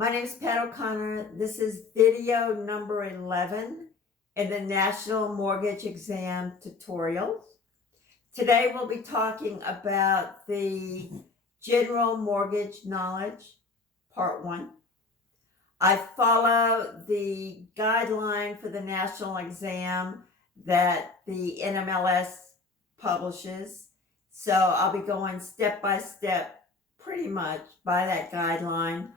My name is Pat O'Connor. This is video number 11 in the National Mortgage Exam tutorials. Today we'll be talking about the General Mortgage Knowledge, Part 1. I follow the guideline for the national exam that the NMLS publishes. So I'll be going step by step pretty much by that guideline.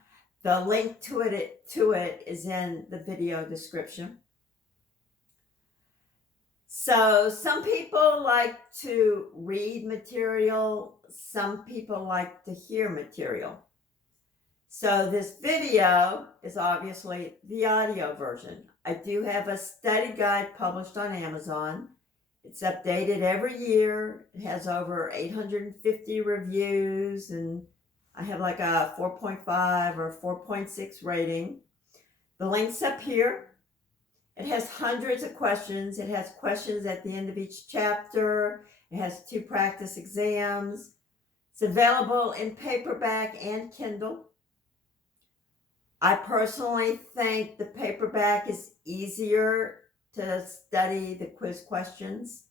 The link to it is in the video description. So some people like to read material, some people like to hear material. So this video is obviously the audio version. I do have a study guide published on Amazon. It's updated every year. It has over 850 reviews, and I have like a 4.5 or 4.6 rating. The link's up here. It has hundreds of questions. It has questions at the end of each chapter. It has 2 practice exams. It's available in paperback and Kindle. I personally think the paperback is easier to study the quiz questions.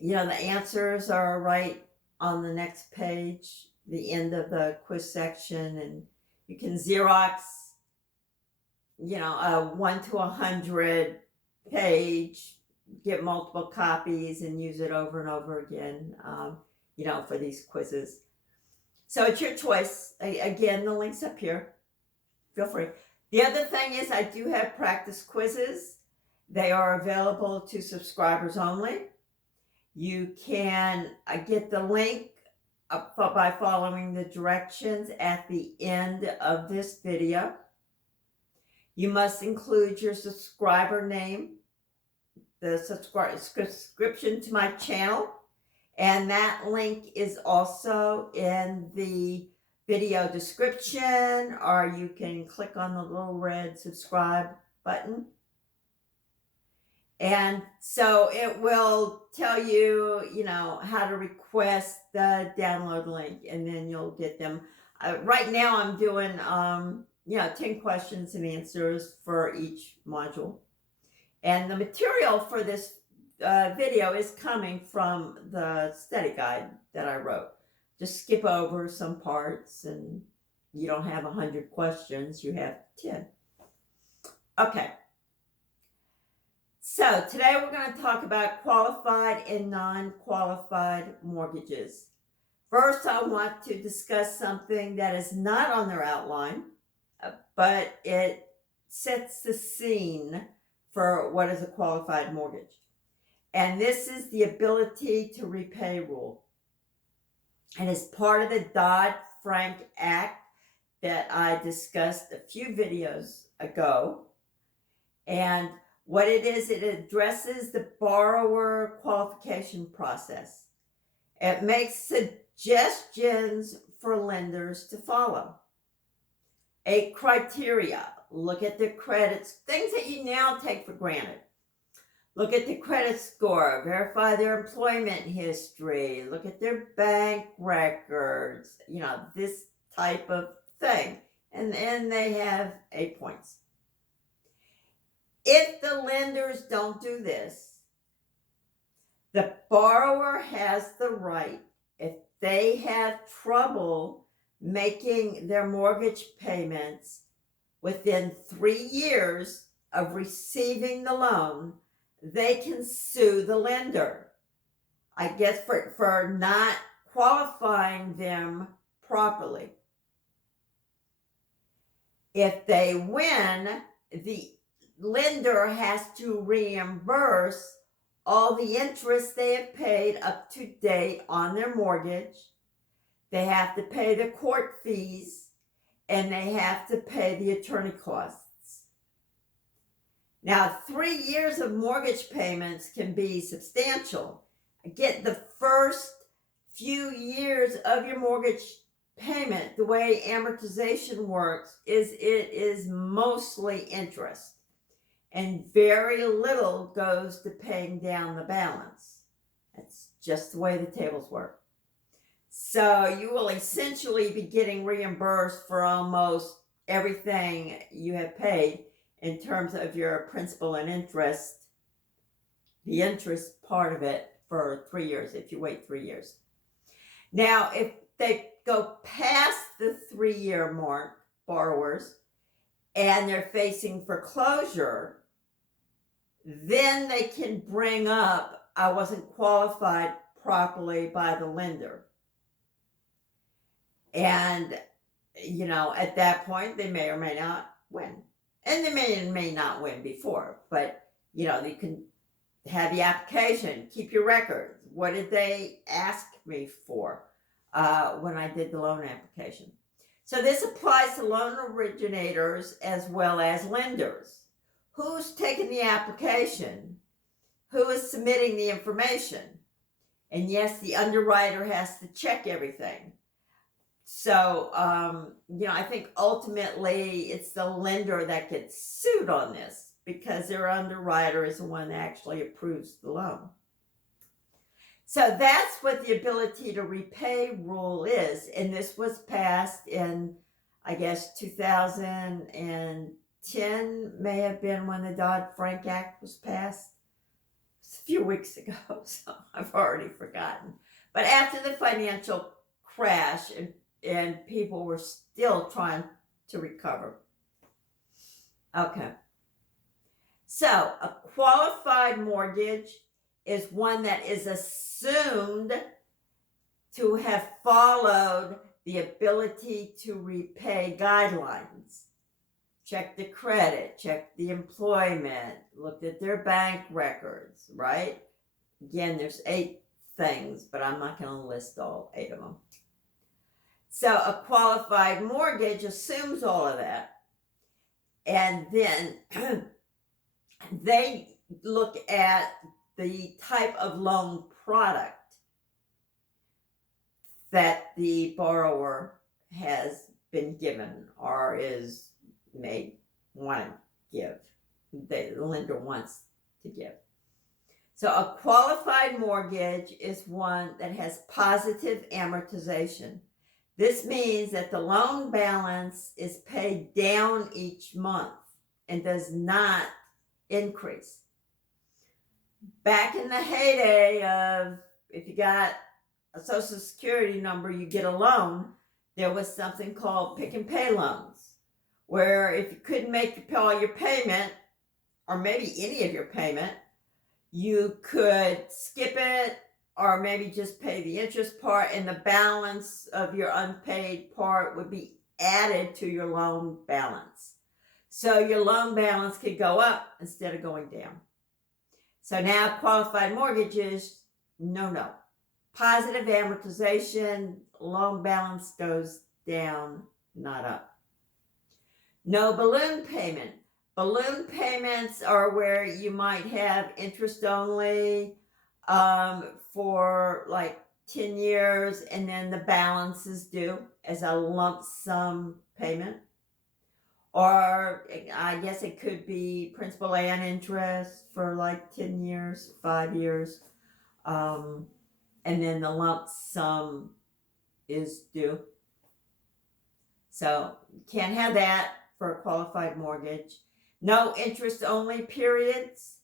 You know, the answers are right on the next page, the end of the quiz section, and you can Xerox, you know, a 1 to 100 page, get multiple copies and use it over and over again, you know, for these quizzes. So it's your choice. Again, the link's up here. Feel free. The other thing is I do have practice quizzes. They are available to subscribers only. You can get the link by following the directions at the end of this video. You must include your subscriber name, the subscription to my channel, and that link is also in the video description, or you can click on the little red subscribe button. And so it will tell you, you know, how to request the download link, and then you'll get them. Right now I'm doing, you know, 10 questions and answers for each module. And the material for this video is coming from the study guide that I wrote. Just skip over some parts, and you don't have 100 questions, you have 10. Okay. So today we're going to talk about qualified and non-qualified mortgages. First, I want to discuss something that is not on their outline, but it sets the scene for what is a qualified mortgage. And this is the Ability-to-Repay Rule. And it's part of the Dodd-Frank Act that I discussed a few videos ago. And what it is, it addresses the borrower-qualification process. It makes suggestions for lenders to follow. 8 criteria. Look at the credits, things that you now take for granted. Look at the credit score, verify their employment history, look at their bank records, you know, this type of thing. And then they have 8 points. If the lenders don't do this, the borrower has the right, if they have trouble making their mortgage payments within 3 years of receiving the loan, they can sue the lender, I guess, for not qualifying them properly. If they win, the lender has to reimburse all the interest they have paid up to date on their mortgage. They have to pay the court fees, and they have to pay the attorney costs. Now, 3 years of mortgage payments can be substantial. Again, the first few years of your mortgage payment, the way amortization works is it is mostly interest, and very little goes to paying down the balance. That's just the way the tables work. So you will essentially be getting reimbursed for almost everything you have paid in terms of your principal and interest, the interest part of it, for 3 years, if you wait 3 years. Now, if they go past the 3-year mark, borrowers, and they're facing foreclosure, then they can bring up, I wasn't qualified properly by the lender. And, at that point, they may or may not win. And they may not win before, but, they can have the application, keep your records. What did they ask me for when I did the loan application? So this applies to loan originators as well as lenders. Who's taking the application? Who is submitting the information? And yes, the underwriter has to check everything. So, I think ultimately it's the lender that gets sued on this because their underwriter is the one that actually approves the loan. So that's what the ability-to-repay rule is. And this was passed in, I guess, 2010 may have been when the Dodd-Frank Act was passed. It's a few weeks ago, so I've already forgotten. But after the financial crash and people were still trying to recover. Okay. So a qualified mortgage is one that is assumed to have followed the ability-to-repay guidelines. Check the credit, check the employment, looked at their bank records, right? Again, there's 8 things, but I'm not going to list all 8 of them. So a qualified mortgage assumes all of that. And then they look at the type of loan product that the borrower has been given or may want to give. The lender wants to give. So a qualified mortgage is one that has positive amortization. This means that the loan balance is paid down each month and does not increase. Back in the heyday of if you got a Social Security number, you get a loan, there was something called pick and pay loans, where if you couldn't make all your payment, or maybe any of your payment, you could skip it or maybe just pay the interest part, and the balance of your unpaid part would be added to your loan balance. So your loan balance could go up instead of going down. So now qualified mortgages, no. Positive amortization, loan balance goes down, not up. No balloon payment. Balloon payments are where you might have interest only for like 10 years, and then the balance is due as a lump sum payment. Or I guess it could be principal and interest for like 10 years, 5 years. And then the lump sum is due. So you can't have that for a qualified mortgage. No interest only periods.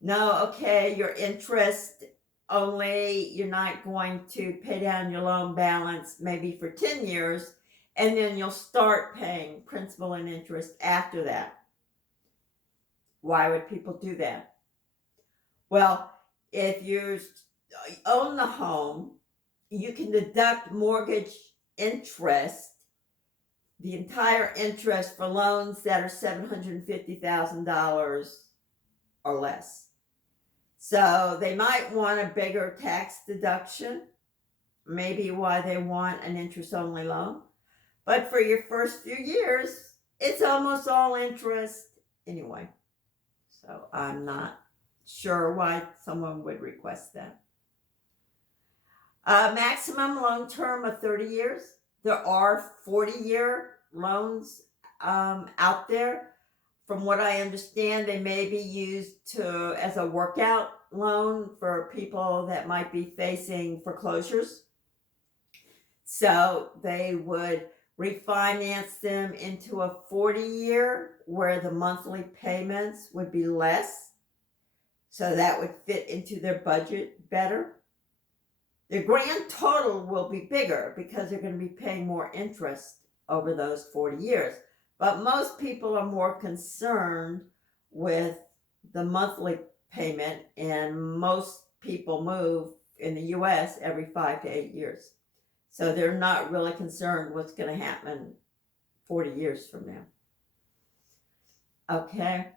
No, okay, your interest only, you're not going to pay down your loan balance maybe for 10 years, and then you'll start paying principal and interest after that. Why would people do that? Well, if you own the home, you can deduct mortgage interest, the entire interest for loans that are $750,000 or less. So they might want a bigger tax deduction, maybe why they want an interest-only loan. But for your first few years, it's almost all interest anyway. So I'm not sure why someone would request that. Maximum loan term of 30 years. There are 40-year loans out there. From what I understand, they may be used as a workout loan for people that might be facing foreclosures. So they would refinance them into a 40-year where the monthly payments would be less, so that would fit into their budget better. The grand total will be bigger because they're going to be paying more interest over those 40 years. But most people are more concerned with the monthly payment, and most people move in the US every 5 to 8 years. So they're not really concerned what's going to happen 40 years from now. Okay.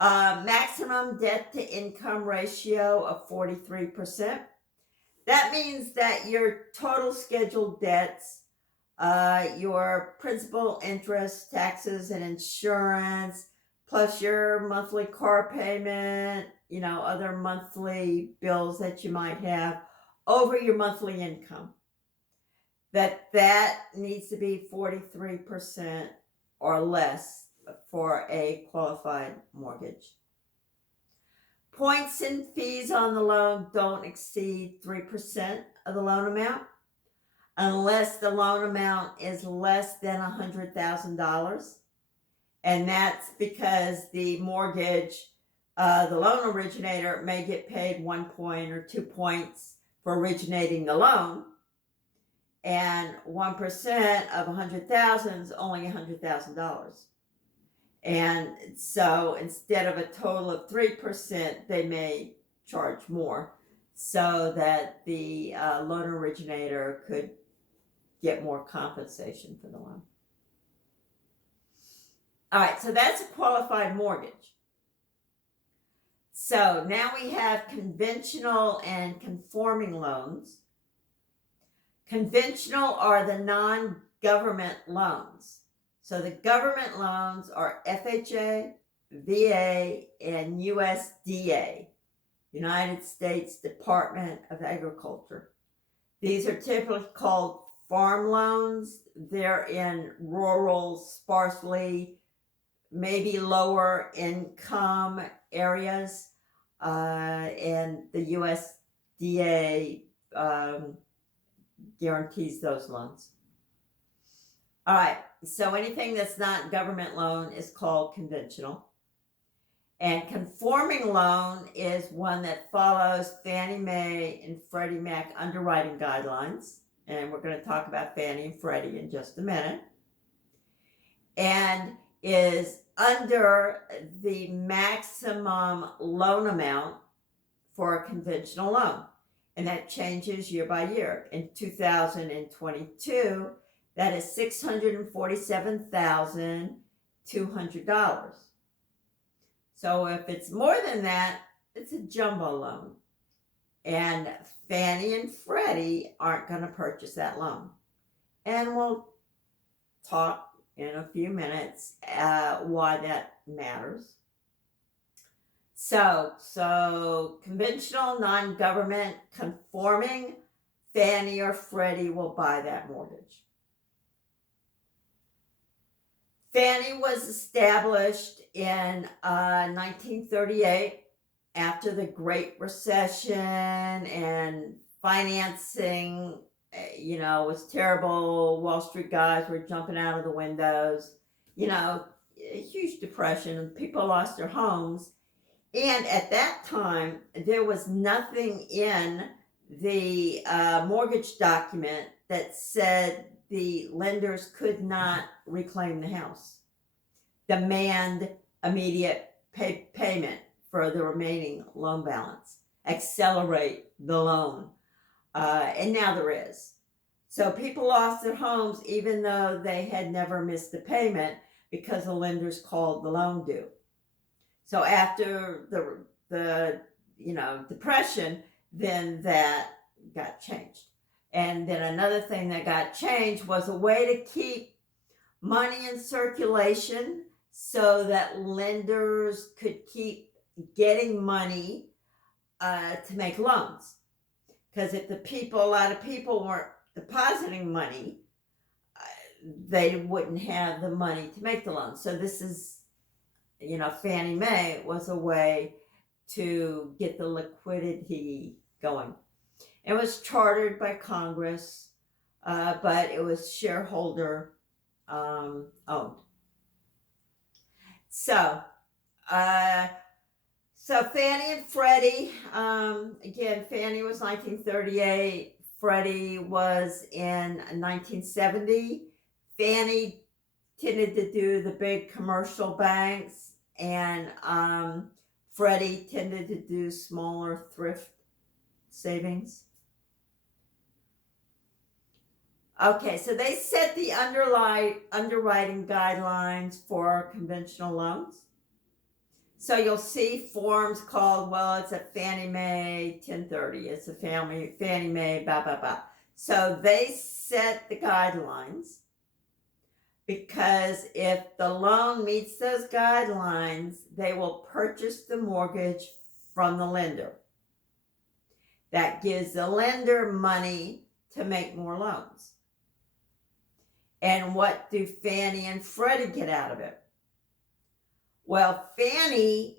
Maximum debt to income ratio of 43%. That means that your total scheduled debts, your principal, interest, taxes, and insurance, plus your monthly car payment, other monthly bills that you might have over your monthly income, that needs to be 43% or less for a qualified mortgage. Points and fees on the loan don't exceed 3% of the loan amount unless the loan amount is less than $100,000. And that's because the mortgage, the loan originator may get paid 1 point or 2 points for originating the loan. And 1% of $100,000 is only $100,000. And so instead of a total of 3%, they may charge more so that the loan originator could get more compensation for the loan. All right, so that's a qualified mortgage. So now we have conventional and conforming loans. Conventional are the non-government loans. So the government loans are FHA, VA, and USDA, United States Department of Agriculture. These are typically called farm loans. They're in rural, sparsely, maybe lower income areas, and the USDA guarantees those loans. All right, so anything that's not government loan is called conventional. And conforming loan is one that follows Fannie Mae and Freddie Mac underwriting guidelines. And we're going to talk about Fannie and Freddie in just a minute. And is under the maximum loan amount for a conventional loan. And that changes year by year. In 2022, that is $647,200. So if it's more than that, it's a jumbo loan. And Fannie and Freddie aren't going to purchase that loan. And we'll talk in a few minutes why that matters. So conventional, non-government, conforming, Fannie or Freddie will buy that mortgage. Fannie was established in 1938 after the Great Recession, and financing, was terrible. Wall Street guys were jumping out of the windows. A huge depression, and people lost their homes. And at that time, there was nothing in the mortgage document that said the lenders could not reclaim the house, demand immediate payment for the remaining loan balance, accelerate the loan. And now there is. So people lost their homes even though they had never missed a payment because the lenders called the loan due. So after the depression, then that got changed. And then another thing that got changed was a way to keep money in circulation so that lenders could keep getting money to make loans. Because if a lot of people weren't depositing money, they wouldn't have the money to make the loan. So this is, Fannie Mae was a way to get the liquidity going. It was chartered by Congress, but it was shareholder owned. So, uh, so Fannie and Freddie, again, Fannie was 1938, Freddie was in 1970. Fannie tended to do the big commercial banks, and Freddie tended to do smaller thrift savings. Okay, so they set the underwriting guidelines for conventional loans. So you'll see forms called, well, it's a Fannie Mae 1030, it's a Fannie Mae, blah, blah, blah. So they set the guidelines, because if the loan meets those guidelines, they will purchase the mortgage from the lender. That gives the lender money to make more loans. And what do Fannie and Freddie get out of it? Well, Fannie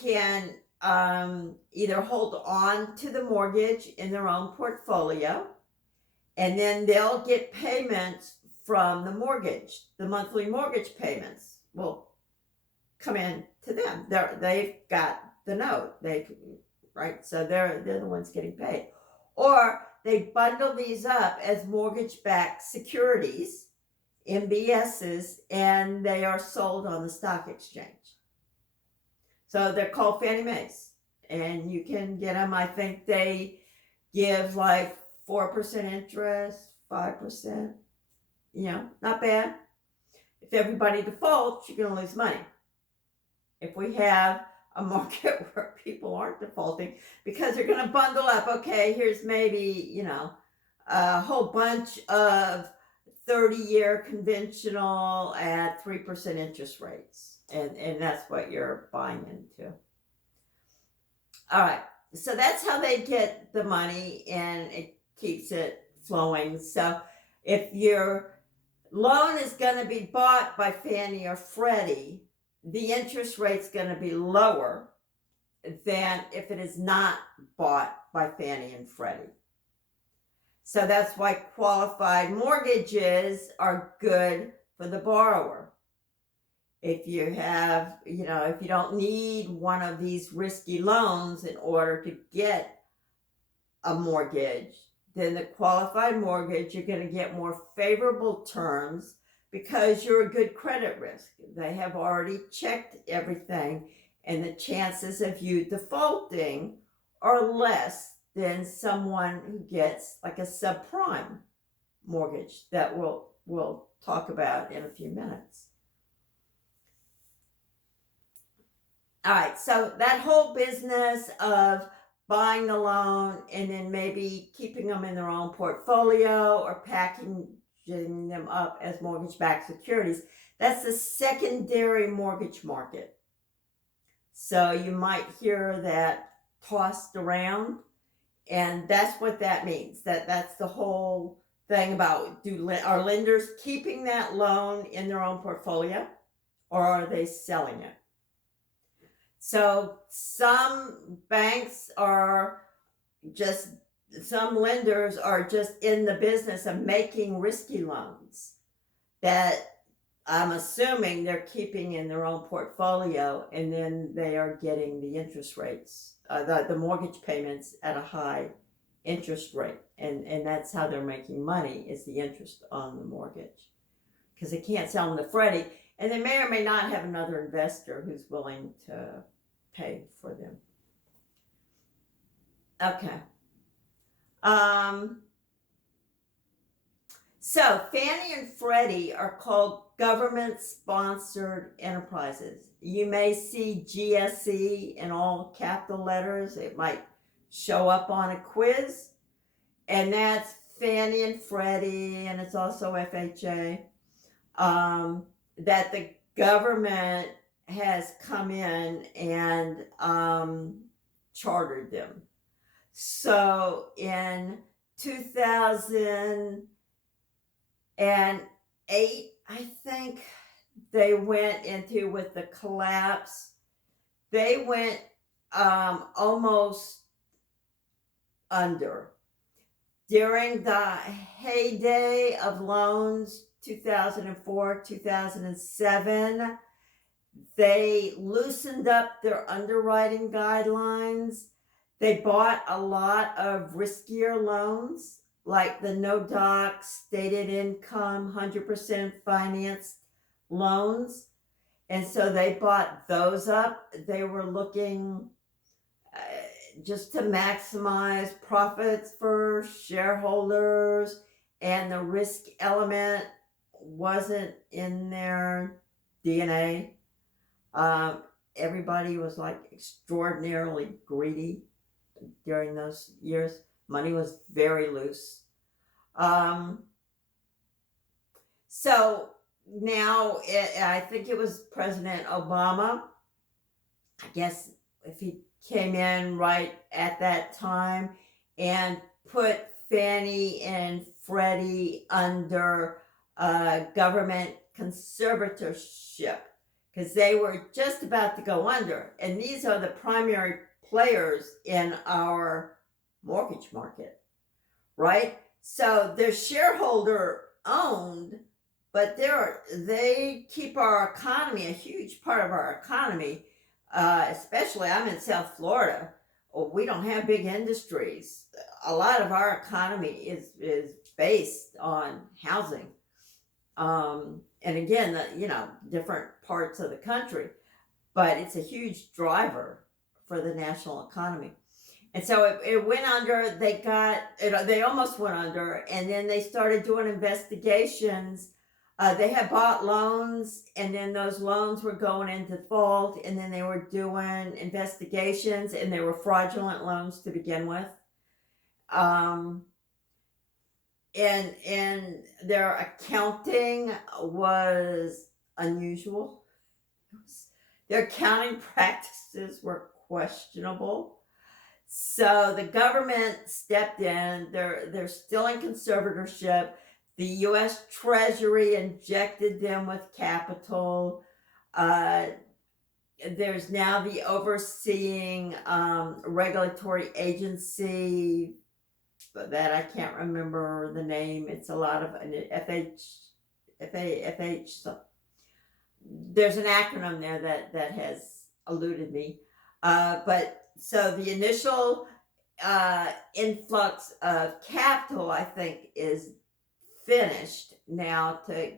can either hold on to the mortgage in their own portfolio, and then they'll get payments from the mortgage. The monthly mortgage payments will come in to them. They've got the note. Right? So they're the ones getting paid. Or they bundle these up as mortgage-backed securities, MBSs, and they are sold on the stock exchange. So they're called Fannie Mae's, and you can get them. I think they give like 4% interest, 5%. Not bad. If everybody defaults, you're going to lose money. If we have a market where people aren't defaulting, because they're going to bundle up, okay, here's maybe, a whole bunch of 30-year conventional at 3% interest rates. And that's what you're buying into. All right. So that's how they get the money, and it keeps it flowing. So if your loan is going to be bought by Fannie or Freddie, the interest rate's going to be lower than if it is not bought by Fannie and Freddie. So that's why qualified mortgages are good for the borrower. If you have, if you don't need one of these risky loans in order to get a mortgage, then the qualified mortgage, you're going to get more favorable terms because you're a good credit risk. They have already checked everything, and the chances of you defaulting are less than someone who gets like a subprime mortgage that we'll talk about in a few minutes. All right, so that whole business of buying the loan and then maybe keeping them in their own portfolio or packaging them up as mortgage-backed securities, that's the secondary mortgage market. So you might hear that tossed around, and that's what that means. That's the whole thing about, are lenders keeping that loan in their own portfolio, or are they selling it? So some lenders are just in the business of making risky loans that I'm assuming they're keeping in their own portfolio, and then they are getting the interest rates, the mortgage payments at a high interest rate. And that's how they're making money, is the interest on the mortgage. Because they can't sell them to Freddie, and they may or may not have another investor who's willing to pay for them. Okay. So Fannie and Freddie are called government-sponsored enterprises. You may see GSE in all capital letters. It might show up on a quiz, and that's Fannie and Freddie, and it's also FHA, that the government has come in and chartered them. So in 2008, I think, they went into, with the collapse, they went almost under. During the heyday of loans 2004, 2007, they loosened up their underwriting guidelines. They bought a lot of riskier loans, like the no doc, stated income, 100% financed loans. And so they bought those up. They were looking just to maximize profits for shareholders, and the risk element wasn't in their DNA. Everybody was like extraordinarily greedy during those years. Money was very loose. So now I think it was President Obama. I guess if he came in right at that time and put Fannie and Freddie under government conservatorship, because they were just about to go under. And these are the primary players in our mortgage market, right? So they're shareholder owned, but they keep our economy, a huge part of our economy, especially I'm in South Florida. We don't have big industries. A lot of our economy is based on housing. And again, different parts of the country, but it's a huge driver for the national economy. And so it went under. They almost went under, and then they started doing investigations. They had bought loans, and then those loans were going into default, and then they were doing investigations, and they were fraudulent loans to begin with. And their accounting was unusual. Their accounting practices were questionable. So the government stepped in. They're still in conservatorship. The U.S. Treasury injected them with capital. There's now the overseeing regulatory agency that I can't remember the name. It's a lot of FH. So there's an acronym there that has eluded me. But so the initial influx of capital, I think, is finished now to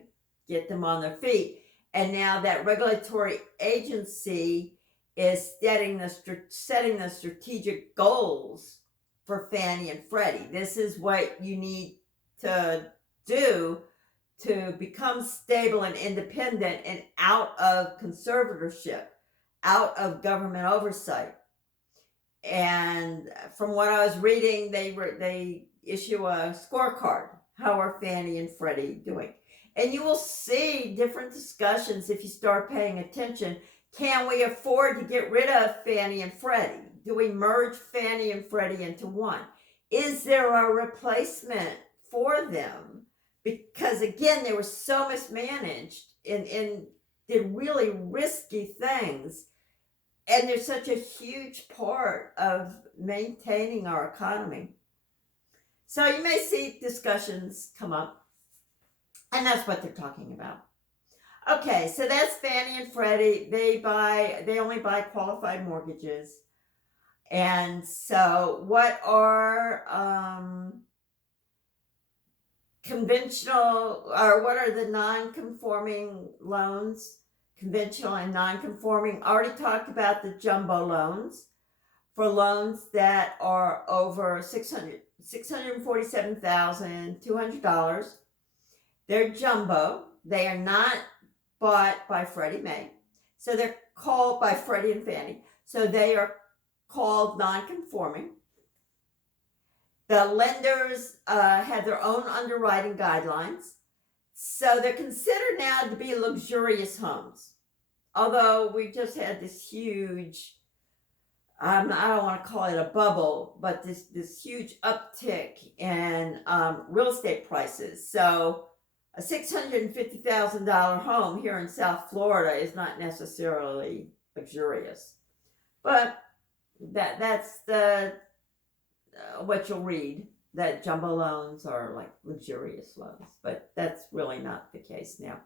get them on their feet. And now that regulatory agency is setting the strategic goals for Fannie and Freddie. This is what you need to do to become stable and independent and out of conservatorship, out of government oversight. And from what I was reading, they issue a scorecard. How are Fannie and Freddie doing? And you will see different discussions if you start paying attention. Can we afford to get rid of Fannie and Freddie? Do we merge Fannie and Freddie into one? Is there a replacement for them? Because again, they were so mismanaged and did really risky things. And they're such a huge part of maintaining our economy. So you may see discussions come up, and that's what they're talking about. Okay, so that's Fannie and Freddie. They only buy qualified mortgages. And so what are what are the non-conforming loans? Conventional and non-conforming. Already talked about the jumbo loans. For loans that are over $647,200. They're jumbo. They are not bought by Freddie Mae. So they're called by Freddie and Fannie. So they are called non-conforming. The lenders have their own underwriting guidelines. So they're considered now to be luxurious homes. Although we just had this huge, I don't want to call it a bubble, but this huge uptick in real estate prices. So a $650,000 home here in South Florida is not necessarily luxurious. But that's the what you'll read that jumbo loans are like luxurious loans, but that's really not the case now,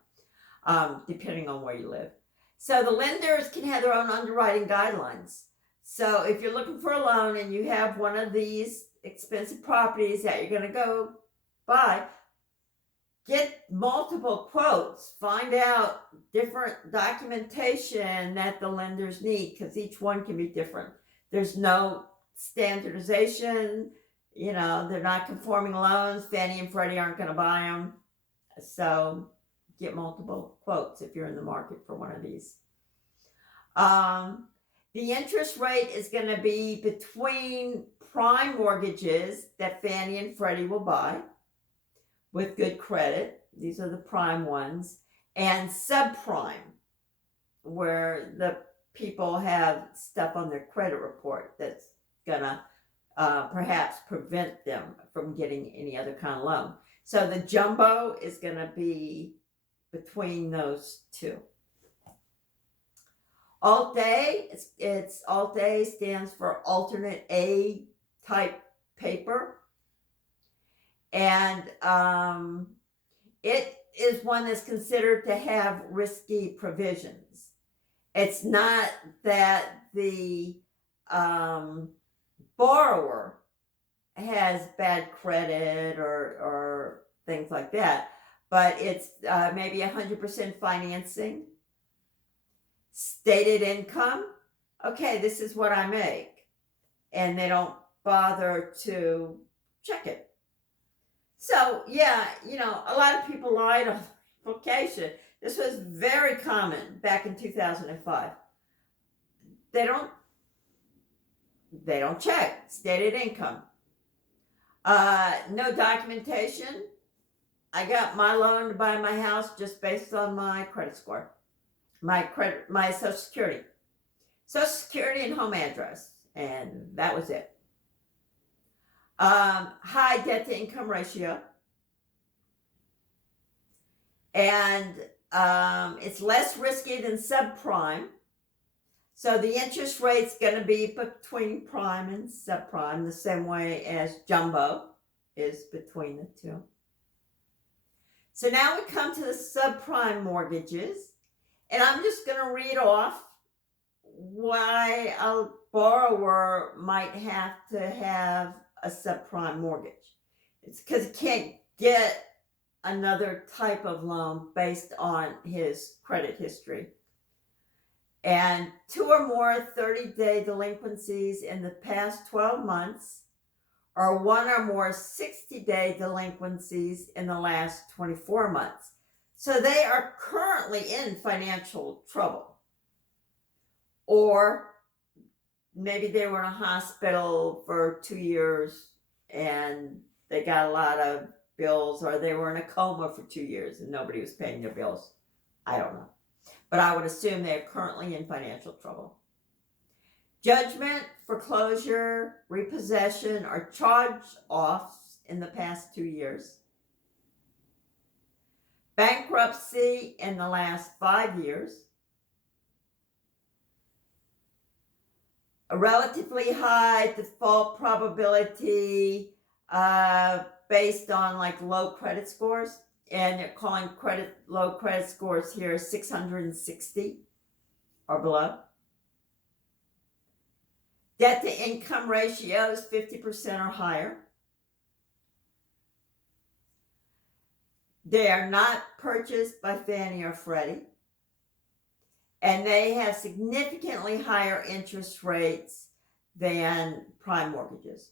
depending on where you live. So the lenders can have their own underwriting guidelines. So if you're looking for a loan and you have one of these expensive properties that you're going to go buy, get multiple quotes, find out different documentation that the lenders need, because each one can be different. There's no standardization. You know, they're not conforming loans. Fannie and Freddie aren't going to buy them. So get multiple quotes if you're in the market for one of these. The interest rate is going to be between prime mortgages that Fannie and Freddie will buy with good credit. These are the prime ones. And subprime, where the people have stuff on their credit report that's going to perhaps prevent them from getting any other kind of loan. So the jumbo is going to be between those two. Alt-A, Alt-A stands for alternate A type paper. And it is one that's considered to have risky provisions. It's not that the borrower has bad credit or things like that, but it's maybe 100% financing, stated income. Okay, this is what I make. And they don't bother to check it. So, yeah, you know, a lot of people lied on the application. This was very common back in 2005. They don't check stated income. No documentation. I got my loan to buy my house just based on my credit score, my Social Security and home address, and that was it. High debt to income ratio, and it's less risky than subprime. So the interest rate's going to be between prime and subprime, the same way as jumbo is between the two. So now we come to the subprime mortgages, and I'm just going to read off why a borrower might have to have a subprime mortgage. It's because he can't get another type of loan based on his credit history. And 2 or more 30-day delinquencies in the past 12 months, or 1 or more 60-day delinquencies in the last 24 months. So they are currently in financial trouble. Or maybe they were in a hospital for 2 years and they got a lot of bills, or they were in a coma for 2 years and nobody was paying their bills. I don't know. But I would assume they're currently in financial trouble. Judgment, foreclosure, repossession, or charge-offs in the past 2 years. Bankruptcy in the last 5 years. A relatively high default probability based on like low credit scores. And they're calling low credit scores here 660 or below. Debt to income ratios 50% or higher. They are not purchased by Fannie or Freddie. And they have significantly higher interest rates than prime mortgages.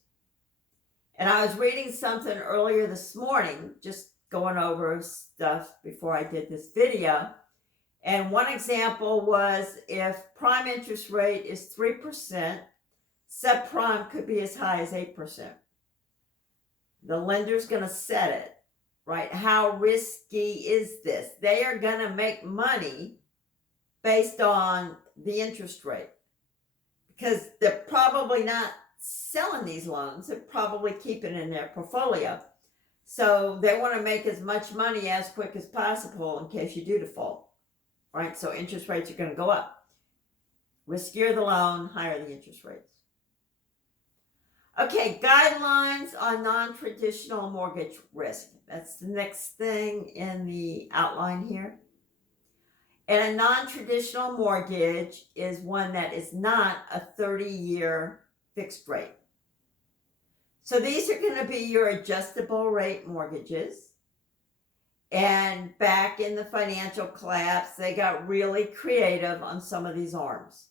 And I was reading something earlier this morning, just going over stuff before I did this video. And one example was if prime interest rate is 3%, subprime could be as high as 8%. The lender's going to set it, right? How risky is this? They are going to make money based on the interest rate because they're probably not selling these loans. They're probably keeping it in their portfolio. So they want to make as much money as quick as possible in case you do default, right? So interest rates are going to go up. Riskier the loan, higher the interest rates. Okay, guidelines on non-traditional mortgage risk. That's the next thing in the outline here. And a non-traditional mortgage is one that is not a 30-year fixed rate. So these are going to be your adjustable rate mortgages. And back in the financial collapse, they got really creative on some of these ARMs.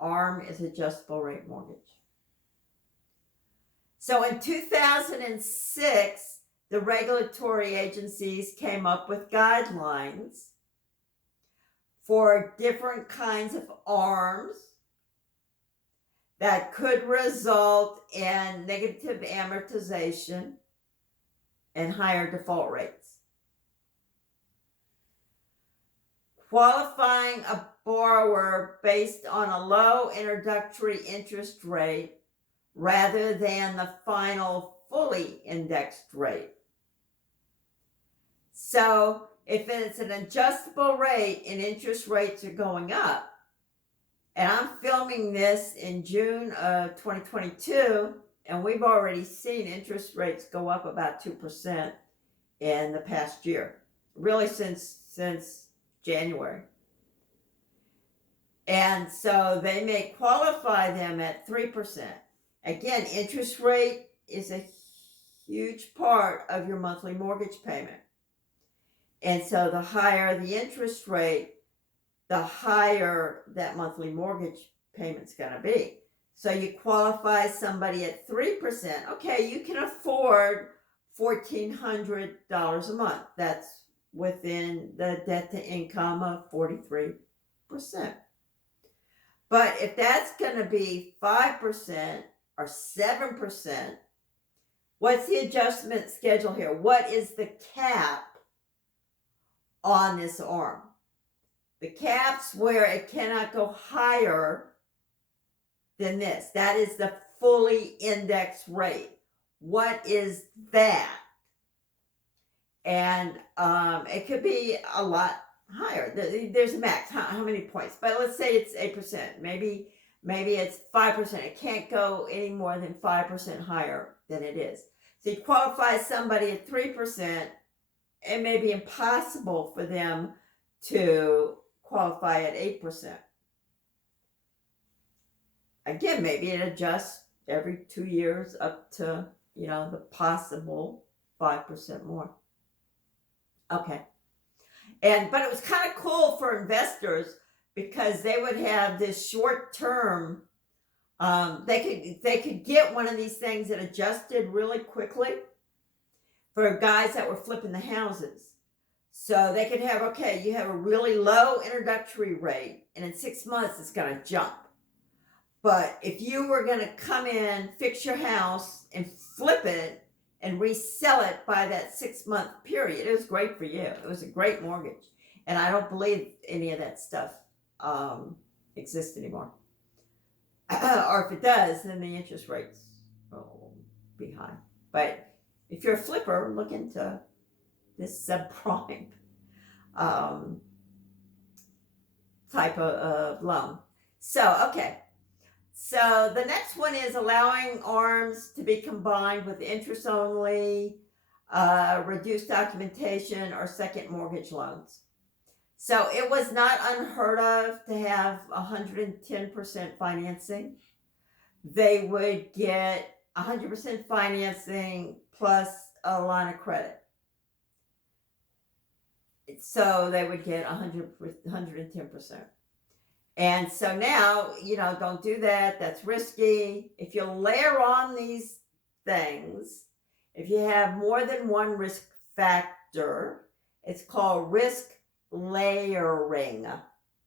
ARM is adjustable rate mortgage. So in 2006, the regulatory agencies came up with guidelines for different kinds of ARMs that could result in negative amortization and higher default rates. Qualifying a borrower based on a low introductory interest rate rather than the final fully indexed rate. So if it's an adjustable rate and interest rates are going up, and I'm filming this in June of 2022, and we've already seen interest rates go up about 2% in the past year, really since January. And so they may qualify them at 3%. Again, interest rate is a huge part of your monthly mortgage payment. And so the higher the interest rate, the higher that monthly mortgage payment's going to be. So you qualify somebody at 3%. Okay, you can afford $1,400 a month. That's within the debt to income of 43%. But if that's going to be 5% or 7%, what's the adjustment schedule here? What is the cap on this ARM? The cap's where it cannot go higher than this. That is the fully indexed rate. What is that? And it could be a lot higher. There's a max. How many points? But let's say it's 8%. Maybe it's 5%. It can't go any more than 5% higher than it is. So you qualify somebody at 3%. It may be impossible for them to qualify at 8%. Again, maybe it adjusts every 2 years up to, the possible 5% more. Okay. But it was kind of cool for investors because they would have this short term, they could get one of these things that adjusted really quickly for guys that were flipping the houses. So they could have, okay, you have a really low introductory rate, and in 6 months it's going to jump. But if you were going to come in, fix your house, and flip it, and resell it by that 6-month period, it was great for you. It was a great mortgage. And I don't believe any of that stuff exists anymore. Or if it does, then the interest rates will be high. But if you're a flipper, look into this subprime type of loan. So, okay. So the next one is allowing ARMs to be combined with interest only, reduced documentation, or second mortgage loans. So it was not unheard of to have 110% financing. They would get 100% financing plus a line of credit. So they would get 110%. And so now, don't do that. That's risky. If you layer on these things, if you have more than one risk factor, it's called risk layering.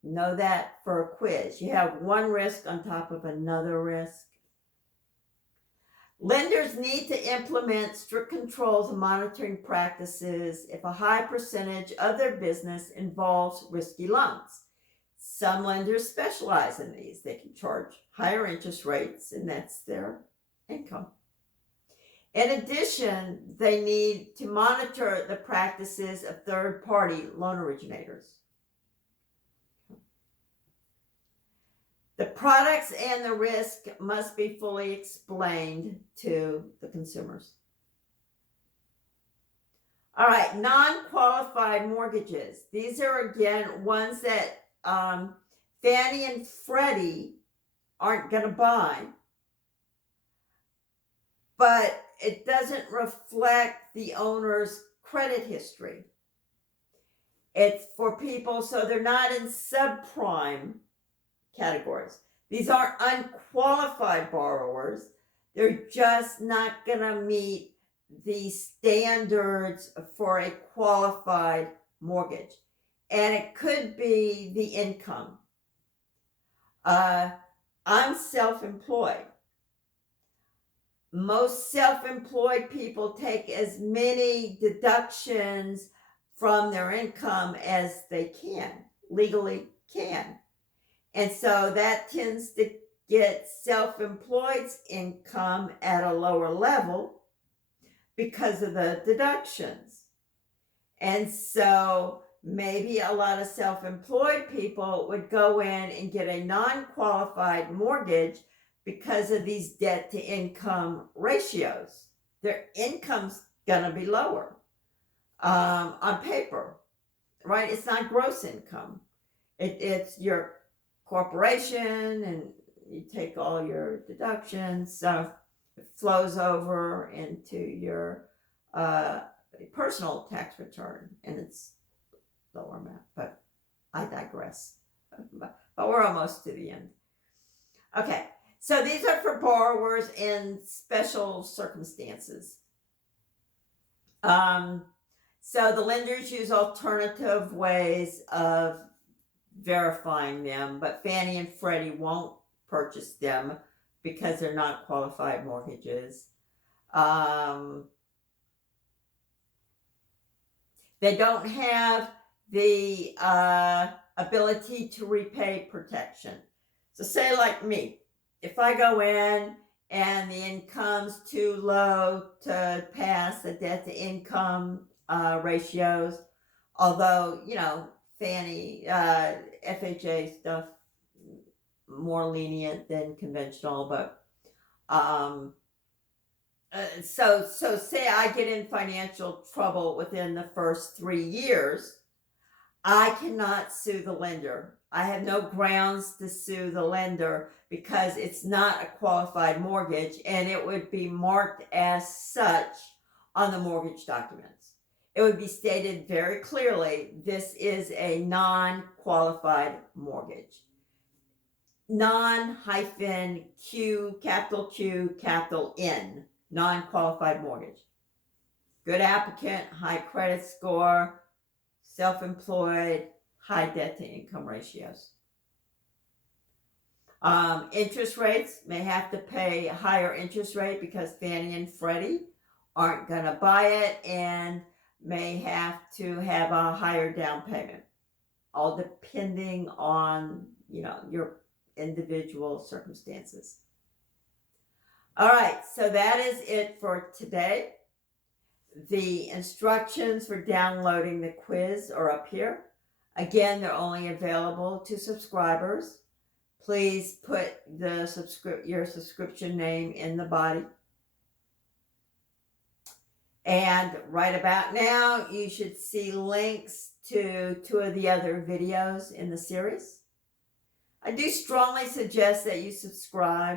Know that for a quiz. You have one risk on top of another risk. Lenders need to implement strict controls and monitoring practices if a high percentage of their business involves risky loans. Some lenders specialize in these. They can charge higher interest rates, and that's their income. In addition, they need to monitor the practices of third-party loan originators. The products and the risk must be fully explained to the consumers. All right, non-qualified mortgages. These are, again, ones that Fannie and Freddie aren't going to buy, but it doesn't reflect the owner's credit history. It's for people, so they're not in subprime categories. These aren't unqualified borrowers. They're just not going to meet the standards for a qualified mortgage. And it could be the income. I'm self-employed. Most self-employed people take as many deductions from their income as they legally can. And so that tends to get self-employed's income at a lower level because of the deductions. And so maybe a lot of self-employed people would go in and get a non-qualified mortgage because of these debt-to-income ratios. Their income's going to be lower on paper, right? It's not gross income. It's your corporation, and you take all your deductions, so it flows over into your personal tax return, and it's lower amount, but I digress. But we're almost to the end. Okay, so these are for borrowers in special circumstances. So the lenders use alternative ways of verifying them, but Fannie and Freddie won't purchase them because they're not qualified mortgages. They don't have the ability to repay protection. So say like me, if I go in and the income's too low to pass the debt to income ratios, although, you know, Fannie, FHA stuff, more lenient than conventional, but so say I get in financial trouble within the first 3 years, I cannot sue the lender. I have no grounds to sue the lender because it's not a qualified mortgage, and it would be marked as such on the mortgage documents. It would be stated very clearly, this is a non-qualified mortgage. Non-Q, capital N, non-qualified mortgage. Good applicant, high credit score, self-employed, high debt to income ratios. Interest rates, may have to pay a higher interest rate because Fannie and Freddie aren't going to buy it, and may have to have a higher down payment, all depending on, you know, your individual circumstances. All right, so that is it for today. The instructions for downloading the quiz are up here. Again, they're only available to subscribers. Please put your subscription name in the body. And right about now, you should see links to 2 of the other videos in the series. I do strongly suggest that you subscribe.